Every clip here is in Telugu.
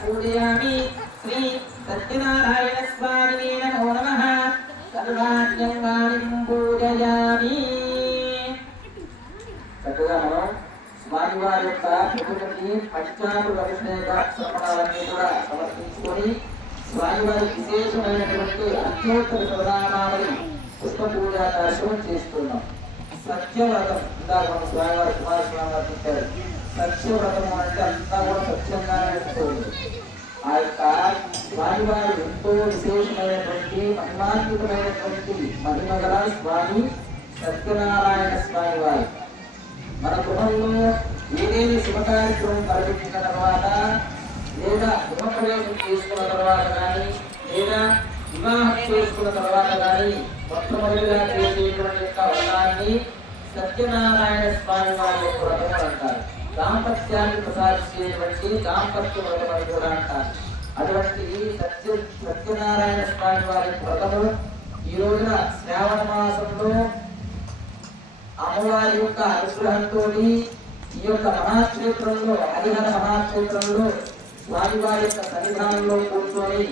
पूजयामि श्री सत्यनारायण स्वामिने नमो नमः सर्वाण्यंगानिं पूजयामि చక్కగా మనం స్వామివారి యొక్క ప్రతిమకి పంచామృత అభిషేక సమర్పణలన్నీ కూడా సమర్పించుకొని స్వామివారి విశేషమైనటువంటి అత్యోత్తర సర్వనామావళి పుష్ప పూజా కార్యక్రమం చేస్తున్నాం. సత్యవ్రతం ఇందాక మనం స్వామివారి కుమారస్వామి గారు చెప్పారు. సత్యవ్రతము అంటే అంతా కూడా సత్యంగానే ఉంటుంది. ఆ యొక్క స్వామివారు ఎంతో విశేషమైనటువంటి మహిమాన్వితమైనటువంటి మహిమగల స్వామి సత్యనారాయణ స్వామి వారు. మన గృహంలో ఏదేది శుభ కార్యక్రమం కల్పించిన తర్వాత లేదా గృహప్రవేశం చేసుకున్న తర్వాత కానీ లేదా వివాహం చేసుకున్న తర్వాత కానీ మొట్టమొదటిగా చేసేటువంటి యొక్క వ్రతాన్ని సత్యనారాయణ స్వామి వారి యొక్క వ్రతం అంటారు. దాంపత్యాన్ని ప్రసాదించేటువంటి దాంపత్య వ్రతం అని కూడా అంటారు. అటువంటి సత్యనారాయణ స్వామి వారి వ్రతము ఈ రోజున శ్రావణ మాసంలో అమ్మవారి యొక్క అనుగ్రహంతో ఈ యొక్క మహాక్షేత్రంలో హరిహర మహాక్షేత్రంలో స్వామివారి యొక్క సన్నిధానంలో కూర్చొని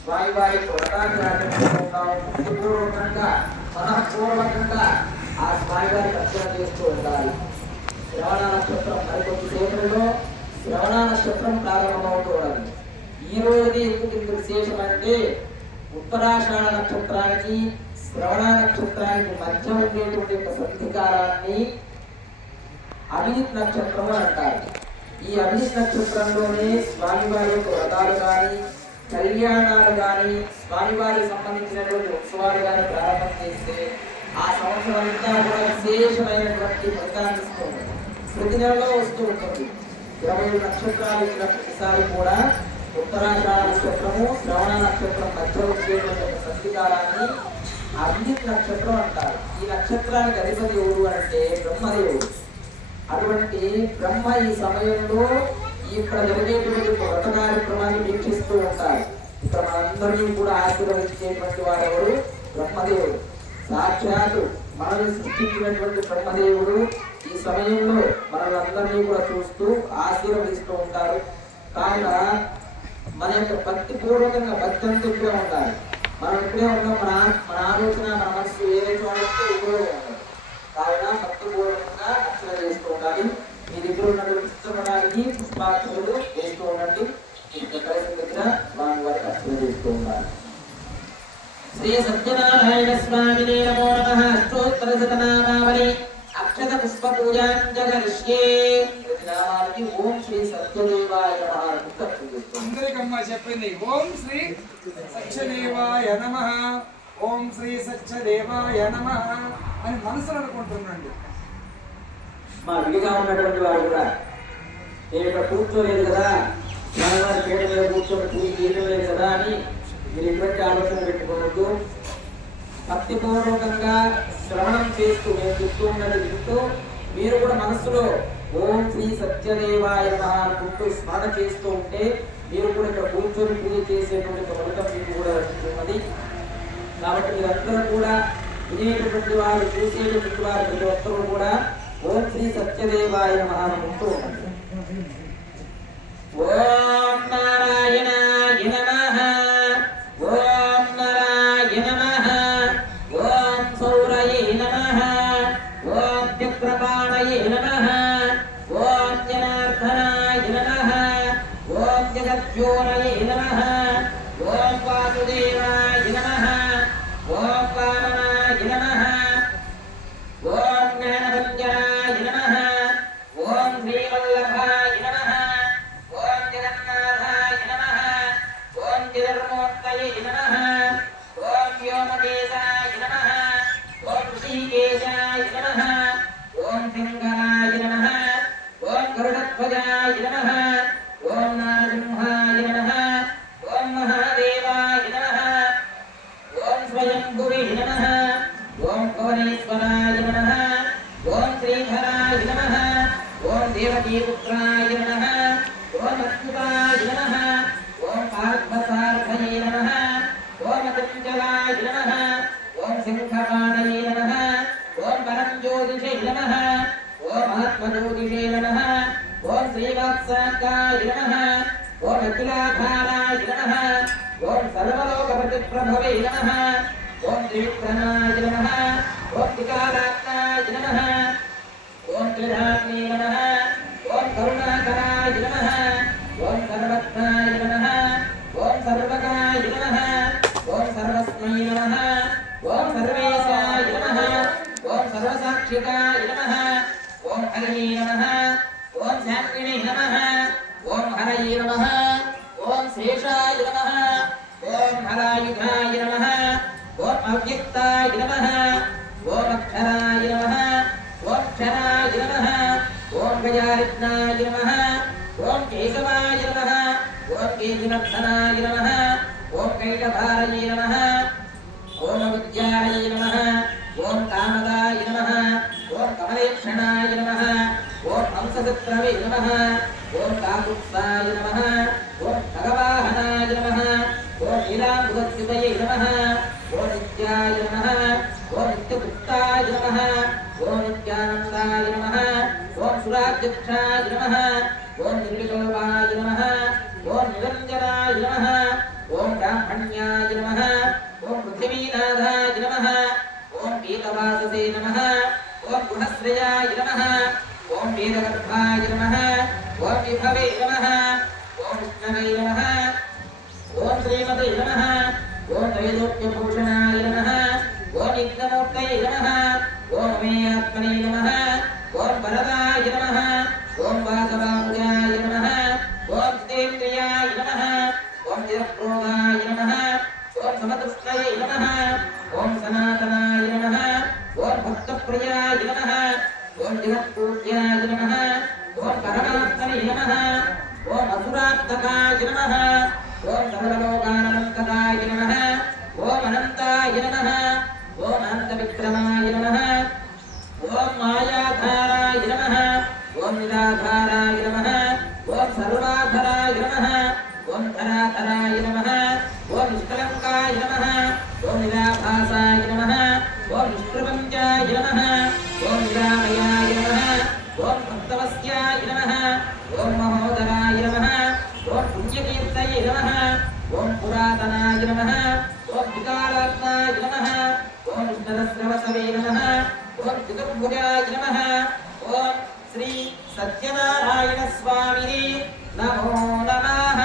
స్వామివారి వ్రతాన్ని ఆచరించుకుంటాము. మనఃపూర్వకంగా ఆ స్వామివారికి అర్చన చేస్తూ ఉండాలి. శ్రవణ నక్షత్రం మరికొద్ది సేపటిలో శ్రవణ నక్షత్రం ప్రారంభమవుతూ ఉన్నది. ఈ రోజుని ఎందుకు విశేషమంటే ఉత్తరాషాఢ నక్షత్రానికి శ్రవణ నక్షత్రానికి మధ్య ఉండేటువంటి యొక్క సంధికాలాన్ని అభిజిత్ నక్షత్రం అంటారు. ఈ అభిజిత్ నక్షత్రంలోనే స్వామివారి యొక్క వ్రతాలు కానీ కళ్యాణాలు కానీ స్వామివారికి సంబంధించినటువంటి ఉత్సవాలు కానీ ప్రారంభం చేస్తే ఆ సంవత్సరం అంతా కూడా విశేషమైనటువంటి ఫలితాన్ని ఇస్తుంది. ప్రతి నెలలో వస్తూ ఉంటుంది. 27 నక్షత్రాలు ఇచ్చిన ప్రతిసారి కూడా ఉత్తరాషాఢ నక్షత్రము శ్రవణ నక్షత్రం మధ్య వచ్చేటువంటి సంధికాలాన్ని అభిజిత్ నక్షత్రం అంటారు. ఈ నక్షత్రానికి అధిపతి ఎవరు అంటే బ్రహ్మదేవుడు. అటువంటి బ్రహ్మ ఈ సమయంలో ఇక్కడ జరిగేటువంటి వ్రత కార్యక్రమాన్ని వీక్షిస్తూ ఉంటారు. ఇక్కడ మనందరినీ కూడా ఆశీర్వదించేటువంటి వారెవరు? బ్రహ్మదేవుడు. సాక్షాత్తు మనల్ని సృష్టించినటువంటి బ్రహ్మదేవుడు ఈ సమయంలో మనలందరినీ కూడా చూస్తూ ఆశీర్వదిస్తూ ఉంటారు. కావున మన యొక్క భక్తి పూర్వకంగా భక్తి అంతా ఇక్కడే ఉండాలి. మనం ఇక్కడే ఉన్నాం. మన ఆలోచన మన మనసు ఏదైతే ఉంటే ఇక్కడే ఉండాలి. కావున భక్తి పూర్వకంగా అర్చన చేస్తూ ఉండాలి. మీ దగ్గర ఉన్నటువంటి పుస్తకానికి పుష్పాక్షులు వేస్తూ ఉండండి. దగ్గర స్వామి వారికి అర్చన చేస్తూ ఉండాలి. శ్రీ సత్యనారాయణ స్వామినే నమో నమః. అష్టోత్తర శతనామావళి అక్షత పుష్ప పూజాంజగరిష్యే. నామానికి ఓం శ్రీ సత్యదేవాయ నమః. అందరికమ్మా చెప్పింది ఓం శ్రీ సత్యదేవాయ నమః, ఓం శ్రీ సత్యదేవాయ నమః అని మనసులో అనుకుంటున్నాండి. మా విడిగా ఉన్నటువంటి వారు కూడా నేను ఇక్కడ కూర్చోలేదు కదా, స్వామివారి పీట మీద కూర్చొని పూజ చేయడం లేదు కదా అని మీరు ఎటువంటి ఆలోచన పెట్టుకోవద్దు. భక్తిపూర్వకంగా శ్రవణం చేస్తూ మేము చెప్తూ ఉన్నది వింటూ మీరు కూడా మనస్సులో ఓం శ్రీ సత్యదేవాయ నమః అనుకుంటూ స్మరణ చేస్తూ ఉంటే మీరు కూడా ఇక్కడ కూర్చొని పూజ చేసేటువంటి ఫలితం మీకు కూడా వస్తున్నది. కాబట్టి మీరందరూ కూడా వినేటటువంటి వారు చూసేటటువంటి వారు ప్రతి ఒక్కరూ కూడా ఓం శ్రీ సత్యదేవాయ నమః అనుకుంటూ ఉండండి. ఓం నారాయణాయ నమః, ఓం నారాయణ నమః, ఓం సౌరయే నమః, ఓం చక్రపాణయే నమః, ఓం జనార్దనాయ నమః, ఓం జగజ్యోతిషే पूर्णये नमः ॐ वासुदेवाय नमः ॐ वामनाय नमः ॐ ज्ञानभञ्जनाय नमः ॐ श्रीवल्लभाय नमः ॐ जगन्नाथाय नमः ॐ जगन्मूर्तये नमः ॐ व्योमकेशाय नमः ॐ ऋषिकेशाय नमः ॐ सिंहाय नमः ॐ गरुडध्वजाय नमः ॐ नारसिंहाय नमः ॐ महादेवाय नमः ॐ स्वयंभुवे नमः ॐ भुवनेश्वराय नमः ॐ श्रीधराय नमः ॐ देवकीपुत्राय नमः ॐ अच्युताय नमः ॐ पार्थसारथये नमः ॐ अतिञ्जलाय नमः ॐ सिंहपाणये नमः ॐ परञ्ज्योतिषे नमः ॐ आत्मज्योतिषे नमः ॐ श्रीवात्साकाय नमः ॐ अखिलाधाराय नमः ॐ सर्वलोकप्रतिप्रभवे नमः ॐ त्रिविक्रमाय नमः ॐ त्रिकालात्माय नमः ॐ त्रिधात्मे नमः ॐ करुणाकराय नमः ॐ सर्वज्ञाय नमः ॐ सर्वकाय नमः ॐ सर्वस्मै नमः ॐ सर्वेशाय नमः ॐ सर्वसाक्षिकाय नमः ॐ हरये नमः ॐ शान्तिने नमः ॐ हरये नमः ॐ शेषाय नमः ॐ हरायुधाय नमः ॐ अव्यक्ताय नमः ॐ अक्षराय नमः ॐ क्षराय नमः ॐ गजारित्नाय नमः ॐ केशवाय नमः ॐ केशनर्धनाय नमः ॐ कैटभारये नमः ॐ विद्याय नमः ॐ कामदाय नमः ॐ कमलेक्षणाय नमः ॐ हंसचित्रवे नमः ॐ काकुत्साय नमः ॐ खगवाहनाय नमः ॐ नीलाम्बुदच्युतये नमः ॐ नित्याय नमः ॐ नित्यगुप्ताय नमः ॐ नित्यानन्दाय नमः ॐ सुराध्यक्षाय नमः ॐ निर्विकल्पाय नमः ॐ निरञ्जनाय नमः ॐ ब्राह्मण्याय नमः ॐ पृथिवीनाथाय नमः ॐ पीतवाससे नमः ॐ गुणश्रयाय नमः ॐ वेदगर्भाय नमः ॐ विभवे नमः ॐ विष्णवे नमः ॐ श्रीमते नमः ॐ त्रैलोक्यभूषणाय नमः ॐ यज्ञमूर्तये नमः ॐ मे आत्मने नमः ॐ वरदाय नमः ॐ वासवाङ्गाय नमः ॐ जितेन्द्रियाय नमः ॐ चिरप्रोगाय नमः ॐ समतुष्टये नमः ॐ सनातनाय नमः ॐ भक्तप्रियाय नमः ॐ जगत्पूज्याय नमः ॐ परमात्मने नमः ॐ असुरात्मकाय नमः ॐ सर्वलोकानन्तकाय नमः ॐ अनन्ताय नमः ॐ अनन्तविक्रमाय नमः ॐ मायाधाराय नमः ॐ निराधाराय नमः ॐ सर्वाधराय नमः ॐ धराधराय नमः ॐ निष्कलङ्काय नमः ॐ निराभासाय नमः ॐ निष्प्रपञ्चाय नमः ॐ निरामयाय नमः ॐ भक्तवस्याय नमः ॐ महोदराय नमः ॐ पुण्यकीर्तये नमः ॐ पुरातनाय नमः ॐ विकारात्माय नमः ॐ विष्णुरस्रवसवे नमः ॐ चतुर्भुजाय नमः ॐ श्री सत्यनारायणस्वामिने नमो नमः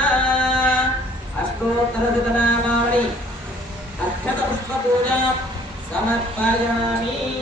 अष्टोत्तरशतनामावळि अक्षतपुष्पपूजा समर्पयामि।